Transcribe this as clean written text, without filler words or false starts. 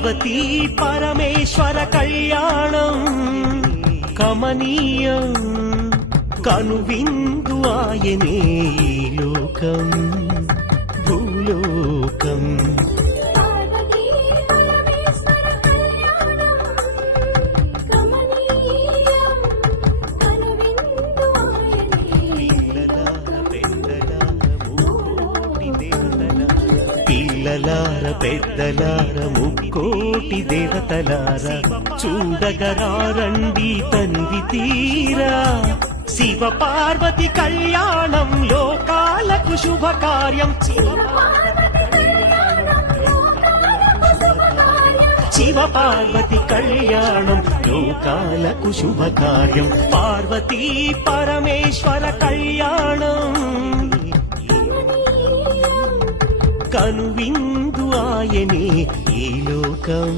పార్వతీ పరమేశ్వర కళ్యాణం కమనీయం కనువిందు ఆయనే ఈ లోకం భూలోకం పిల్లలార పెద్దలార ముక్కోటి దేవతలార చూడగరారండి తనివి తీరా శివ పార్వతి కళ్యాణం లోకాలకు శుభకార్యం శివ పార్వతి కళ్యాణం లోకాలకు శుభకార్యం పార్వతీ పరమేశ్వర కళ్యాణం కనువిందు ఆయనే ఈ లోకం